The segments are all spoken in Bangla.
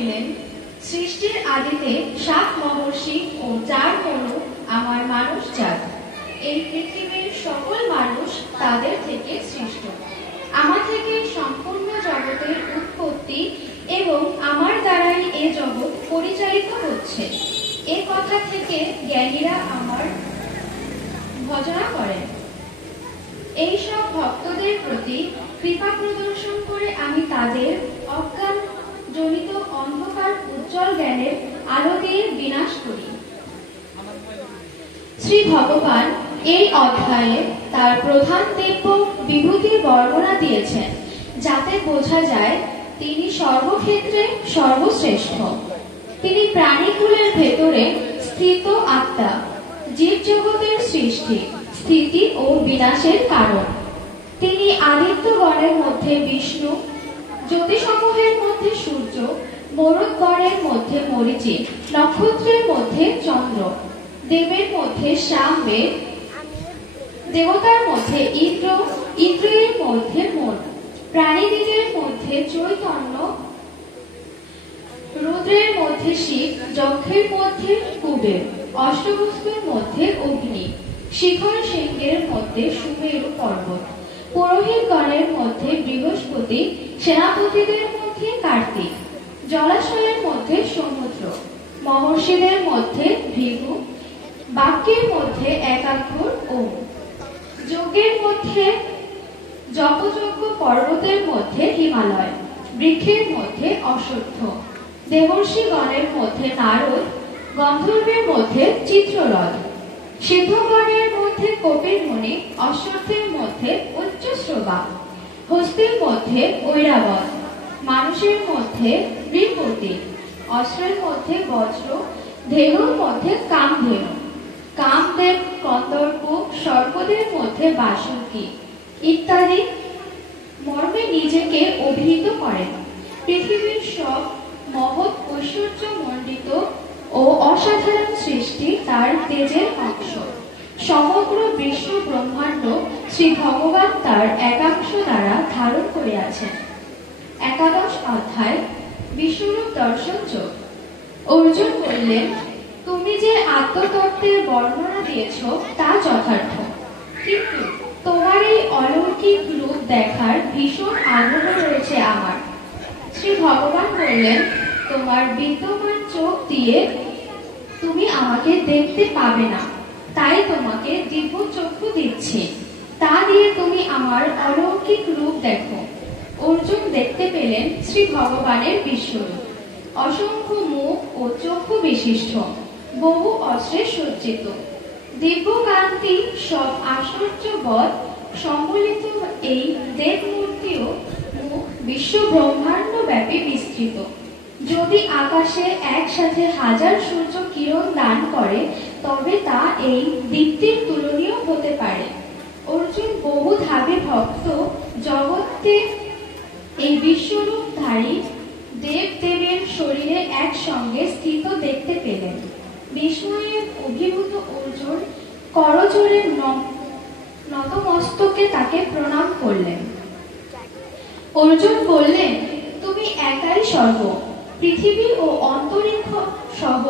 কহিলেন, সৃষ্টির আদিতে 7 মহর্ষি ও 4 মনু আমার মানুষ জাত। এই পৃথিবীর সকল মানুষ তাদের থেকে সৃষ্ট। আমার থেকে সম্পূর্ণ জগতের উৎপত্তি এবং আমার দ্বারাই এ জগৎ পরিচালিত হচ্ছে। এ কথা থেকে জ্ঞানীরা আমার ভজনা করেন। এই সব ভক্তদের প্রতি কৃপা প্রদর্শন করে আমি তাদের অজ্ঞান জনিত অন্ধকার উজ্জ্বল জ্ঞানের আলো দিয়ে বিনাশ করি। শ্রী ভগবান এই অধ্যায়ে তার প্রধান দিব্য বিভূতির বর্ণনা দিয়েছেন, যাতে বোঝা যায় তিনি সর্বক্ষেত্রে সর্বশ্রেষ্ঠ। তিনি প্রাণীকুলের ভেতরে স্থিত আত্মা, জীব জগতের সৃষ্টি, স্থিতি ও বিনাশের কারণ। তিনি আদিত্যগণের মধ্যে বিষ্ণু, জ্যোতিসমূহের মধ্যে সূর্য, মরুদ্গণের মধ্যে মরীচি, নক্ষত্রের মধ্যে চন্দ্র, দেবের মধ্যে সামবেদ, দেবতার মধ্যে ইন্দ্র, ইন্দ্রিয়ের মধ্যে মন, প্রাণীদিগের মধ্যে চৈতন্য, রুদ্রের মধ্যে শিব, যক্ষের মধ্যে কুবের, অষ্টবস্তুর মধ্যে অগ্নি, শিখর সিংহের মধ্যে সুমেরু পর্বত, পুরোহিতগণের মধ্যে বৃহস্পতি, সেনাপতিদের মধ্যে কার্তিক, জলাশয়ের মধ্যে সমুদ্র, মহর্ষিদের মধ্যে ভৃগু, বাক্যের মধ্যে একাক্ষর ওম, যজ্ঞের মধ্যে জপযজ্ঞ, পর্বতের মধ্যে হিমালয়, বৃক্ষের মধ্যে অশ্বত্থ, দেবর্ষিগণের মধ্যে নারদ, গন্ধর্বের মধ্যে চিত্ররথ, সিদ্ধগণের মধ্যে কপিল মুনি, অশ্বত্থের মধ্যে উচ্চশ্রবা, হস্তির মধ্যে ঐরাবত, মানুষের মধ্যে নৃপতি, অস্ত্রের মধ্যে বজ্র, ধেনুর মধ্যে কামধেনু, কামদেব, কন্দর্প, সর্পদের মধ্যে বাসুকি ইত্যাদি মর্মে নিজেকে অভিহিত করেন। পৃথিবীর সব মহৎ ঐশ্বর্য মণ্ডিত ও অসাধারণ সৃষ্টি তার তেজের অংশ। সমগ্র বিশ্ব ব্রহ্মাণ্ড শ্রী ভগবান তার একাংশ দ্বারা ধারণ করিয়াছেন। একাদশ অধ্যায় বিশ্বরূপ দর্শন যোগ। অর্জুন বললেন, তুমি যে আত্মতত্ত্বের বর্ণনা দিয়েছ তা যথার্থ, কিন্তু তোমার এই অলৌকিক রূপ দেখার ভীষণ আগ্রহ রয়েছে আমার। শ্রী ভগবান বললেন, তোমার বিদ্যমান চোখ দিয়ে তুমি আমাকে দেখতে পাবে না, তাই তোমাকে দিব্য চক্ষু দিচ্ছি, তা দিয়ে তুমি আমার অলৌকিক রূপ দেখো। অর্জুন দেখতে পেলেন শ্রী ভগবানের বিশ্বরূপ, অসংখ্য মুখ ও চক্ষু বিশিষ্ট, বহু অস্ত্রে সজ্জিত, দিব্য কান্তি সব আশ্চর্যবৎ সম্বলিত এই দেবমূর্তিও মুখ বিশ্ব ব্রহ্মাণ্ড ব্যাপী বিস্তৃত। যদি আকাশে একসাথে 1000 সূর্য কিরণ দান করে তবে তা এই দীপ্তির তুলনীয় হতে পারে। অর্জুন বহুধাবী ভক্ত জগতে এই বিশ্বরূপধারী দেব দেবের শরীরে একসঙ্গে স্থিত দেখতে পেলেন। বিস্ময়ে অভিভূত অর্জুন করজোড়ে নতমস্তকে তাকে প্রণাম করলেন। অর্জুন বললেন, তুমি একাই সর্ব, পৃথিবী ও অন্তরিক্ষ সহ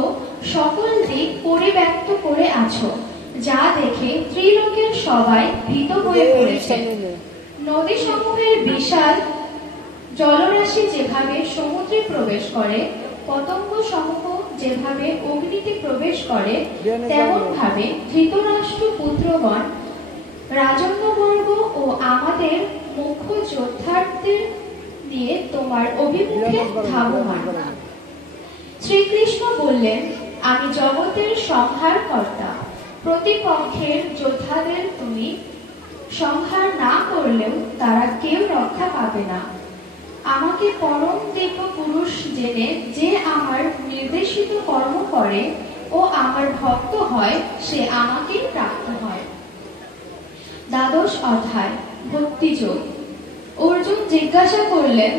সকল দিক পরিব্যাপ্ত করে আছো, যা দেখে ত্রিলোকের সবাই ভীত হয়ে পড়েছে। নদী সমূহের বিশাল জলরাশি যেভাবে সমুদ্রে প্রবেশ করে, পতঙ্গ সমূহ যেভাবে অগ্নিতে প্রবেশ করে, তেমন ভাবে ধৃতরাষ্ট্র পুত্রগণ, রাজন্যবর্গ ও আমাদের মুখ্য যোদ্ধাদের নিয়ে তোমার অভিমুখে ধাবমান। শ্রীকৃষ্ণ বললেন, আমি জগতের সংহার কর্তা, প্রতিপক্ষের যোদ্ধাদের তুমি সংহার না করলেও তারা কেউ রক্ষা পাবে না। আমাকে পরম দিব্য পুরুষ জেনে যে আমার নির্দেশিত কর্ম করে ও আমার ভক্ত হয়, সে আমাকেই প্রাপ্ত হয়। দ্বাদশ অধ্যায় ভক্তিযোগ। অর্জুন জিজ্ঞাসা করলেন,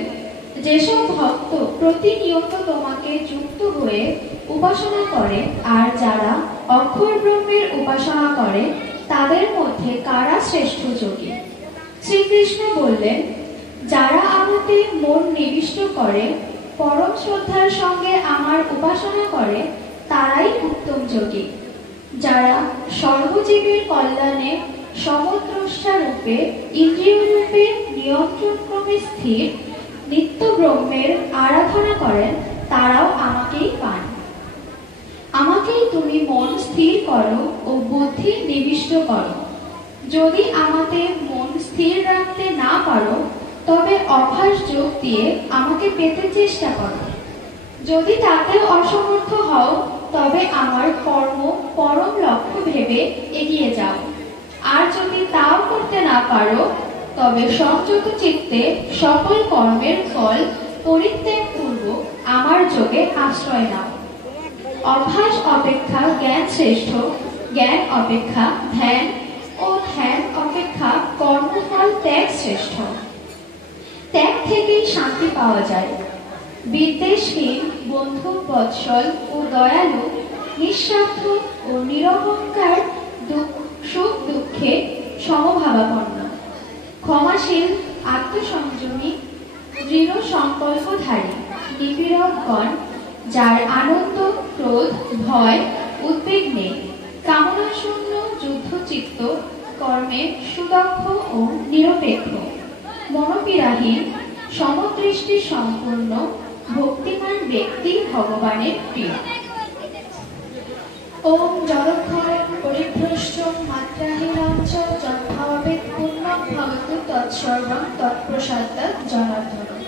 যেসব ভক্ত প্রতিনিয়ত তোমাকে যুক্ত হয়ে উপাসনা করে আর যারা অক্ষর ব্রহ্মের উপাসনা করে, তাদের মধ্যে কারা শ্রেষ্ঠ যোগী? শ্রীকৃষ্ণ বললেন, যারা আমাকে মন নিবিষ্ট করে, পরম শ্রদ্ধার সঙ্গে আমার উপাসনা করে তারাই উত্তম যোগী, যারা সর্বজীবের কল্যাণে সমদ্রষ্টা রূপে ইন্দ্রিয় রূপে নিয়ন্ত্রণ ক্রমে স্থির নিত্য ব্রহ্মের আরাধনা করেন, তারাও আমাকেই পান। আমাকেই তুমি মন স্থির করো ও বুদ্ধি নিবিষ্ট করো। যদি আমাকে মন স্থির রাখতে না পারো, তবে অভ্যাস যোগ দিয়ে আমাকে পেতে চেষ্টা করো। যদি তাতেও অসমর্থ হও, তবে আমার কর্ম পরম লক্ষ্য ভেবে এগিয়ে যাও। আর যদি তাও করতে না পারো, তবে সংযত চিত্তে সকল কর্মের ফল পরিত্যাগ পূর্বক আমার যোগে আশ্রয় নাও। অভ্যাস অপেক্ষা জ্ঞান শ্রেষ্ঠ, জ্ঞান অপেক্ষা ধ্যান ও ধ্যান অপেক্ষা কর্মফল ত্যাগ শ্রেষ্ঠ। ত্যাগ থেকেই শান্তি পাওয়া যায়। বিদ্বেষহীন, বন্ধু বৎসল ও দয়ালু, নিঃস্বার্থ ও নিরহংকার, সুখ দুঃখে সমভাবাপন্ন, ক্ষমাশীল, আত্মসংযমী, দৃঢ় সংকল্পধারী, নিপীড়কগণ, যার আনন্দ, ক্রোধ, ভয়, উদ্বেগ নেই, কামনাশূন্য, যুদ্ধচিত্ত, কর্মে সুদক্ষ ও নিরপেক্ষ, মনোপীড়াহীন, সমদৃষ্টি সম্পূর্ণ, ভক্তিমান ব্যক্তি ভগবানের প্রিয়। ওম যদক্ষরে পরিভ্রষ্ট মাত্রাহীনং চ যদ্ভাবেৎ পূর্ণং ভবতু তৎসর্বং তৎপ্রসাদাৎ জনার্দন।